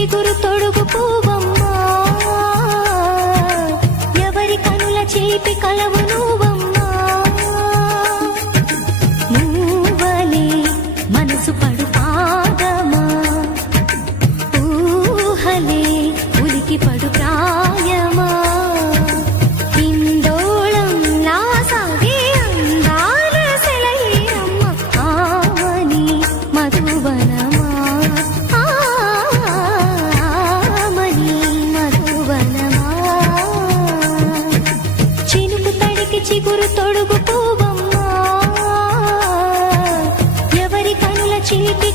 చిగురు తొడుగు పువ్వమ్మా, ఎవరి కనుల చిలిపి కలవు నువ్వమ్మా. నువ్వలే మనసు పడు పాదమా, ఊహలే ఉలికి పడు ప్రాయమా. ఇందోళం నా సాగే అందాల సెలయేరమ్మ, ఆమని మధువనమా, ఆమని మధువనమా. చినుకు తడికి చిగురు తొడుగు పువ్వమ్మా, ఎవరి కనుల చిలిపి